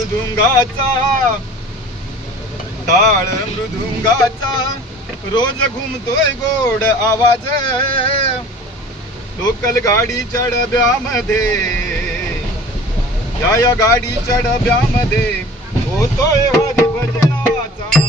मृदुंगाचा. टाळ मृदुंगाचा. रोज घुमतोय गोड आवाज. लोकल गाडीच्या डब्यामध्ये या या गाडीच्या डब्यामध्ये होतोय हरिभजनाचा